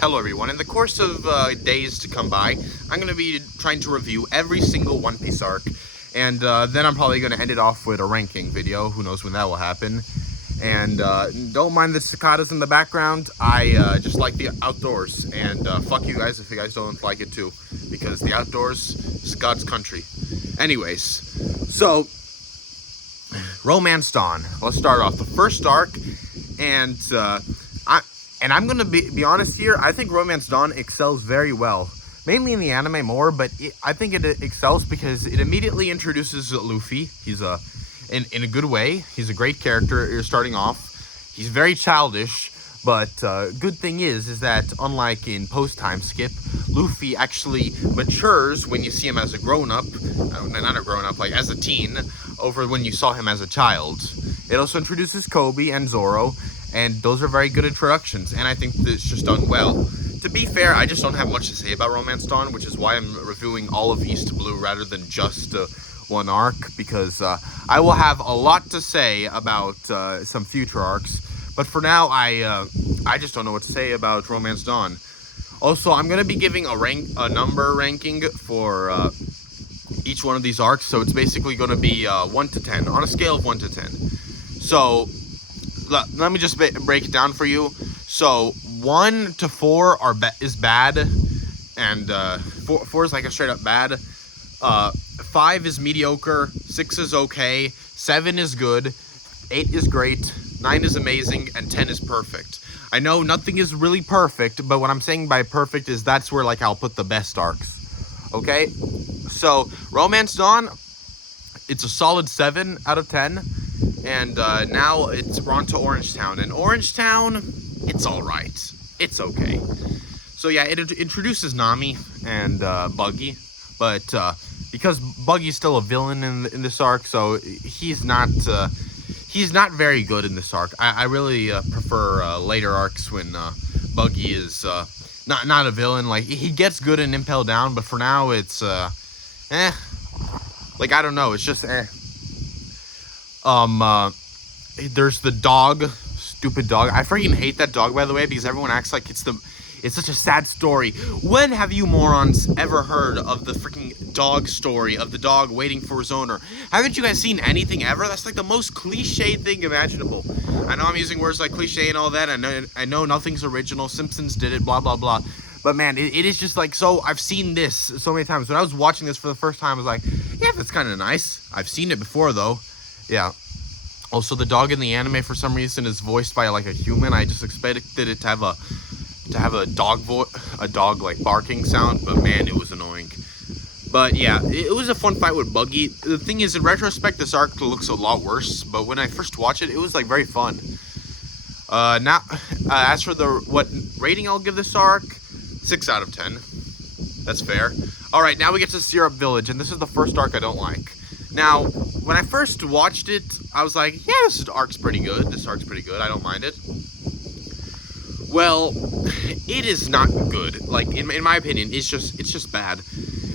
Hello everyone, in the course of days to come by, I'm going to be trying to review every single One Piece arc, and then I'm probably going to end it off with a ranking video. Who knows when that will happen. And don't mind the cicadas in the background. I just like the outdoors, and fuck you guys if you guys don't like it too, because the outdoors is God's country. Anyways, so Romance Dawn. Let's start off the first arc, and I'm gonna be honest here. I think Romance Dawn excels very well, mainly in the anime more, but I think it excels because it immediately introduces Luffy. He's in a good way. He's a great character starting off. He's very childish, but good thing is that unlike in post-time skip, Luffy actually matures when you see him as a grown-up, not a grown-up, like as a teen, over when you saw him as a child. It also introduces Koby and Zoro, and those are very good introductions, and I think that it's just done well. To be fair, I just don't have much to say about Romance Dawn, which is why I'm reviewing all of East Blue rather than just one arc, because I will have a lot to say about some future arcs, but for now, I just don't know what to say about Romance Dawn. Also, I'm going to be giving a number ranking for each one of these arcs, so it's basically going to be 1 to 10, on a scale of 1 to 10. So let me just break it down for you. So 1 to 4 is bad, and 4 is like a straight up bad. 5 is mediocre, 6 is okay, 7 is good, 8 is great, 9 is amazing, and 10 is perfect. I know nothing is really perfect, but what I'm saying by perfect is that's where like I'll put the best arcs. Okay, so Romance Dawn, it's a solid 7 out of 10. And now we're on to Orange Town. And Orange Town, it's alright. It's okay. So yeah, it introduces Nami and Buggy. But because Buggy's still a villain in this arc, so he's not very good in this arc. I really prefer later arcs when Buggy is not a villain. Like, he gets good in Impel Down, but for now it's like, I don't know, it's just there's the dog, stupid dog. I freaking hate that dog, by the way, because everyone acts like it's such a sad story. When have you morons ever heard of the freaking dog story of the dog waiting for his owner? Haven't you guys seen anything ever? That's like the most cliche thing imaginable. I know I'm using words like cliche and all that. I know nothing's original. Simpsons did it, blah, blah, blah. But man, it is just like, so I've seen this so many times. When I was watching this for the first time, I was like, yeah, that's kind of nice. I've seen it before, though. Yeah. Also, the dog in the anime, for some reason, is voiced by like a human. I just expected it to have a dog like barking sound, but man, it was annoying. But yeah, it was a fun fight with Buggy. The thing is, in retrospect, this arc looks a lot worse, but when I first watched it, it was like very fun. Now, as for what rating I'll give this arc, 6 out of 10. That's fair. All right, now we get to Syrup Village, and this is the first arc I don't like. Now, when I first watched it, I was like, yeah, this arc's pretty good. I don't mind it. Well, it is not good. Like, in my opinion, it's just bad.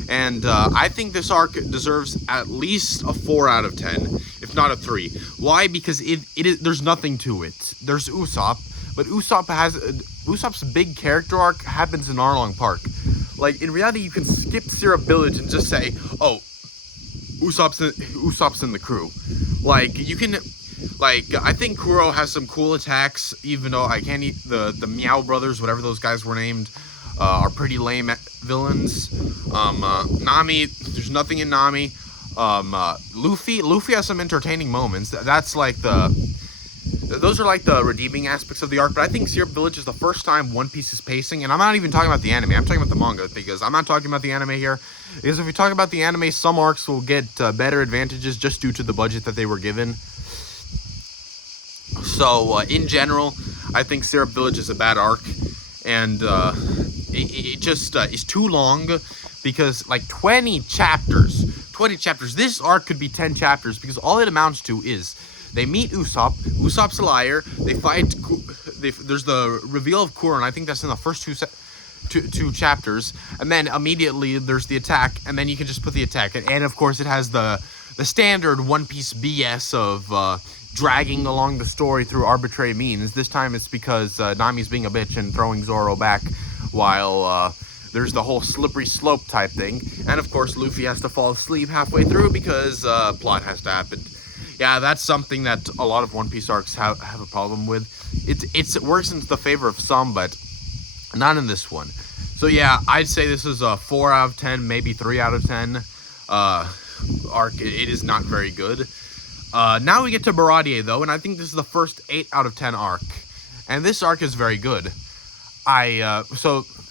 And I think this arc deserves at least a 4 out of 10, if not a 3. Why? Because there's nothing to it. There's Usopp, but Usopp's big character arc happens in Arlong Park. Like, in reality, you can skip Syrup Village and just say, oh, Usopp's in the crew. Like, you can, like, I think Kuro has some cool attacks, even though I can't eat the Meow Brothers, whatever those guys were named, are pretty lame villains. Nami, there's nothing in Nami. Luffy has some entertaining moments. That's like those are like the redeeming aspects of the arc, but I think Syrup Village is the first time One Piece is pacing, and I'm not even talking about the anime, I'm talking about the manga, because I'm not talking about the anime here, because if we talk about the anime, some arcs will get better advantages just due to the budget that they were given. So, in general, I think Syrup Village is a bad arc, and it just is too long, because, like, 20 chapters, this arc could be 10 chapters, because all it amounts to is, they meet Usopp's a liar, they fight, there's the reveal of Kuro, and I think that's in the first two chapters, and then immediately there's the attack, and then you can just put the attack, and of course it has the standard One Piece BS of dragging along the story through arbitrary means. This time it's because Nami's being a bitch and throwing Zoro back while there's the whole slippery slope type thing. And of course, Luffy has to fall asleep halfway through because plot has to happen. Yeah, that's something that a lot of One Piece arcs have a problem with. It works in the favor of some, but not in this one. So yeah, I'd say this is a 4 out of 10, maybe 3 out of 10 arc. It is not very good. Now we get to Baradier, though, and I think this is the first 8 out of 10 arc. And this arc is very good.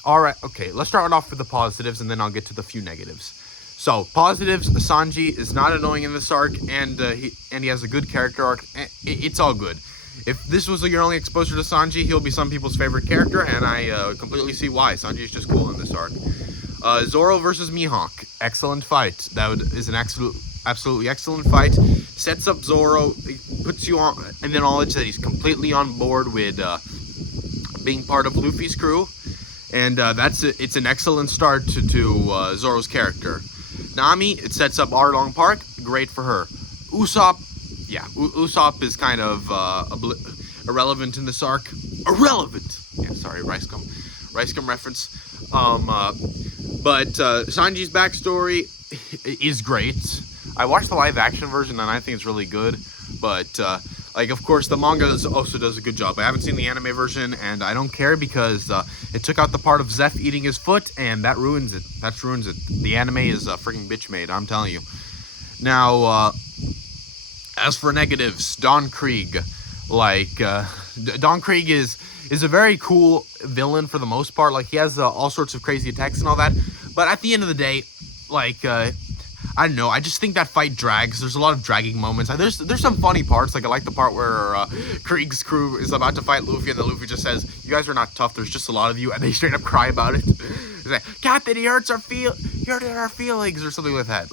Alright, okay, let's start off with the positives, and then I'll get to the few negatives. So, positives, Sanji is not annoying in this arc, and he has a good character arc. It's all good. If this was your only exposure to Sanji, he'll be some people's favorite character, and I completely see why. Sanji is just cool in this arc. Zoro versus Mihawk. Excellent fight. That is an absolutely excellent fight. Sets up Zoro, puts you on in the knowledge that he's completely on board with being part of Luffy's crew. And it's an excellent start to Zoro's character. Nami, it sets up Arlong Park. Great for her. Usopp, yeah, Usopp is kind of irrelevant in this arc. Irrelevant! Yeah, sorry, Rice Gum reference. But Sanji's backstory is great. I watched the live action version and I think it's really good. But, of course, the manga also does a good job. I haven't seen the anime version and I don't care because it took out the part of Zeph eating his foot and that ruins it. That ruins it. The anime is freaking bitch made, I'm telling you. Now, as for negatives, Don Krieg. Don Krieg is a very cool villain for the most part. He has all sorts of crazy attacks and all that. But at the end of the day, I don't know. I just think that fight drags. There's a lot of dragging moments. There's some funny parts. I like the part where Krieg's crew is about to fight Luffy, and then Luffy just says, "You guys are not tough. There's just a lot of you," and they straight up cry about it. It's like, "Captain, he hurts our feelings," or something like that.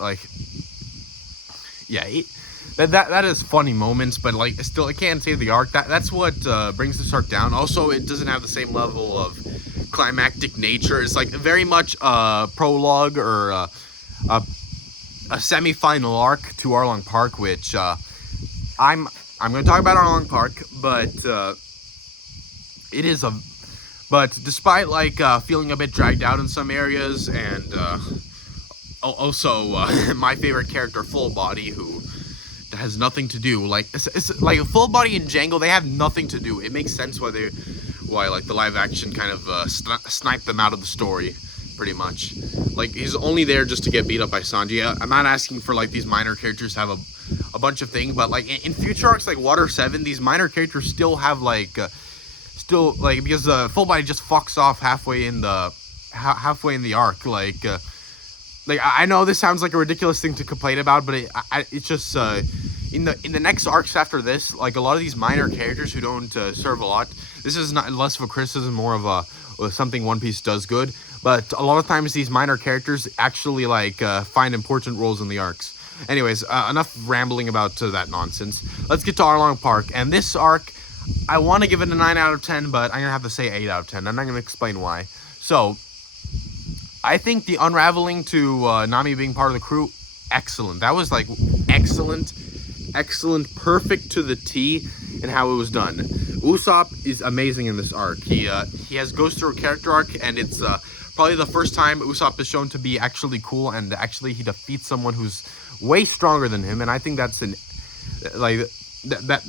That is funny moments, but still, it can't save the arc. That's what brings this arc down. Also, it doesn't have the same level of climactic nature. It's very much a prologue or a semi-final arc to Arlong Park, which I'm going to talk about Arlong Park, but it is but despite feeling a bit dragged out in some areas, and also my favorite character, Full Body, who has nothing to do. It's Full Body and Django, they have nothing to do. It makes sense why the live action kind of sniped them out of the story, pretty much. He's only there just to get beat up by Sanji. I'm not asking for these minor characters to have a bunch of things, but in future arcs like Water 7, these minor characters still have because Full Body just fucks off halfway in the arc. I know this sounds like a ridiculous thing to complain about, but it's just in the next arcs after this, a lot of these minor characters who don't serve a lot. This is not less of a criticism, more of something One Piece does good. But a lot of times these minor characters actually find important roles in the arcs. Anyways, enough rambling about that nonsense. Let's get to Arlong Park. And this arc, I want to give it a 9 out of 10, but I'm going to have to say 8 out of 10. I'm not going to explain why. So, I think the unraveling to Nami being part of the crew, excellent. That was excellent, perfect to the T in how it was done. Usopp is amazing in this arc. He has goes through a character arc, and it's probably the first time Usopp is shown to be actually cool, and actually he defeats someone who's way stronger than him, and I think that's that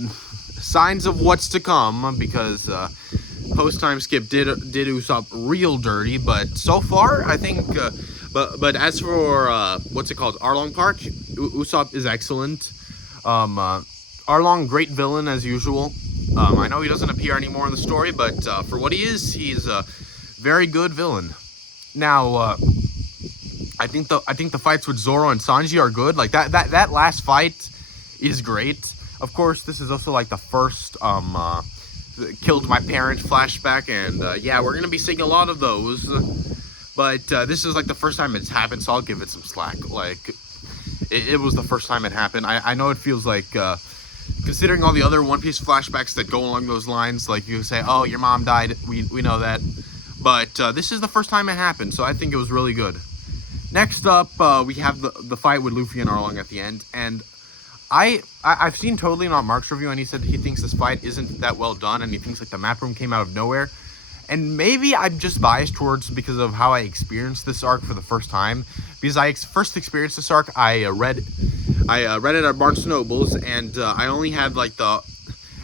signs of what's to come, because post time skip did Usopp real dirty, but so far I think but as for what's it called, Arlong Park, Usopp is excellent. Arlong, great villain as usual. I know he doesn't appear anymore in the story, but for what he is, he's a very good villain. Now, I think the fights with Zoro and Sanji are good. That last fight is great. Of course, this is also the first killed my parent flashback, and yeah, we're gonna be seeing a lot of those. But this is the first time it's happened, so I'll give it some slack. It was the first time it happened. I know it feels considering all the other One Piece flashbacks that go along those lines, you say, oh, your mom died, we know that. But this is the first time it happened, so I think it was really good. Next up, we have the fight with Luffy and Arlong at the end, and I've seen Totally Not Mark's review, and he said he thinks this fight isn't that well done, and he thinks the map room came out of nowhere. And maybe I'm just biased towards because of how I experienced this arc for the first time. Because I first experienced this arc, I read it at Barnes & Noble's, and I only had like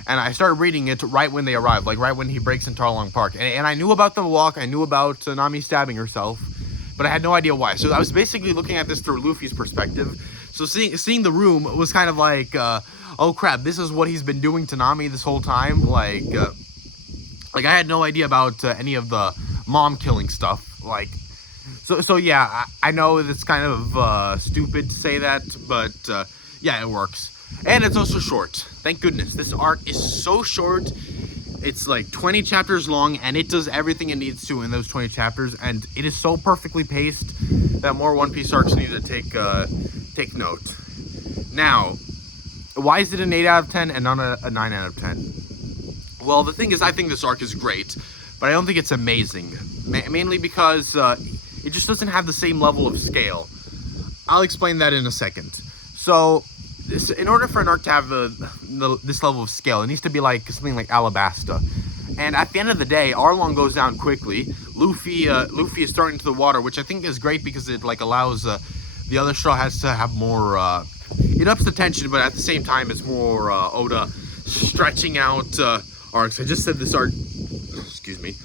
and I started reading it right when they arrived, like right when he breaks into Arlong Park. And I knew about the walk, I knew about Nami stabbing herself, but I had no idea why. So I was basically looking at this through Luffy's perspective. So seeing the room was kind of like, oh crap, this is what he's been doing to Nami this whole time. Like I had no idea about any of the mom killing stuff. Like, so yeah, I know it's kind of stupid to say that, but yeah, it works. And it's also short. Thank goodness. This arc is so short. It's like 20 chapters long, and it does everything it needs to in those 20 chapters, and it is so perfectly paced that more One Piece arcs need to take note. Now, why is it an 8 out of 10 and not a 9 out of 10? Well, the thing is, I think this arc is great, but I don't think it's amazing. Mainly because it just doesn't have the same level of scale. I'll explain that in a second. So, in order for an arc to have this level of scale, it needs to be like something like Alabasta. And at the end of the day, Arlong goes down quickly. Luffy is thrown into the water, which I think is great because it like allows the other Straw Hats to have more. It ups the tension, but at the same time, it's more Oda stretching out arcs. I just said this arc. Excuse me.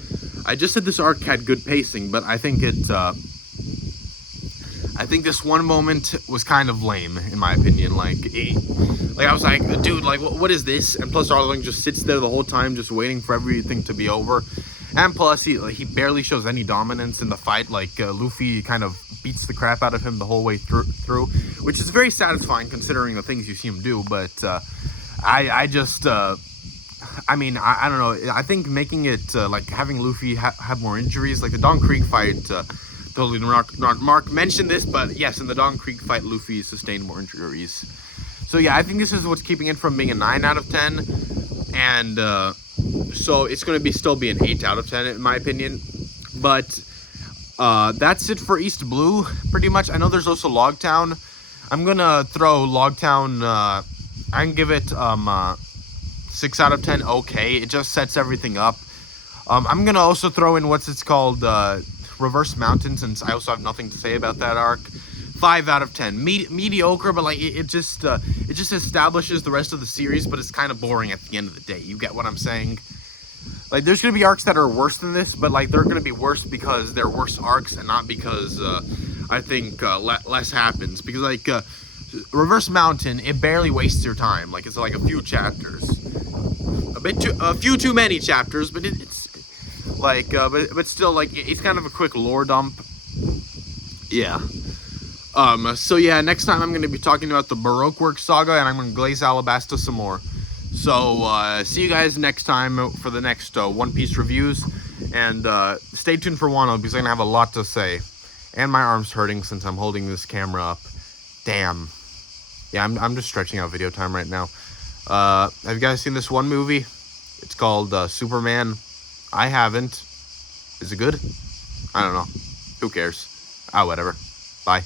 I just said this arc had good pacing, but I think it. I think this one moment was kind of lame, in my opinion. Like I was like, dude, like, what is this? And plus, Arlong just sits there the whole time, just waiting for everything to be over. And plus, he barely shows any dominance in the fight. Like, Luffy kind of beats the crap out of him the whole way through, which is very satisfying considering the things you see him do. But I just, I mean, I don't know. I think making it like having Luffy have more injuries, like the Don Krieg fight. Totally not Mark mentioned this, but yes, in the Don Krieg fight, Luffy sustained more injuries. So yeah, I think this is what's keeping it from being a 9 out of 10, and so it's going to still be an 8 out of 10 in my opinion. But that's it for East Blue, pretty much. I know there's also Logtown. I'm gonna throw Logtown. I can give it 6 out of 10. Okay, it just sets everything up. I'm gonna also throw in what's called. Reverse Mountain, since I also have nothing to say about that arc. 5 out of 10. Mediocre, but like it just establishes the rest of the series, but it's kind of boring at the end of the day. You get what I'm saying? Like, there's gonna be arcs that are worse than this, but like they're gonna be worse because they're worse arcs and not because I think less happens. Because like Reverse Mountain, it barely wastes your time. Like, it's like a few chapters, a few too many chapters, but it's like, but still, like, it's kind of a quick lore dump. Yeah. So yeah, next time I'm going to be talking about the Baroque Works saga, and I'm going to glaze Alabasta some more. So, see you guys next time for the next One Piece reviews, and stay tuned for Wano, because I'm going to have a lot to say. And my arm's hurting since I'm holding this camera up. Damn. Yeah, I'm just stretching out video time right now. Have you guys seen this one movie? It's called Superman. I haven't. Is it good? I don't know. Who cares? Ah, whatever. Bye.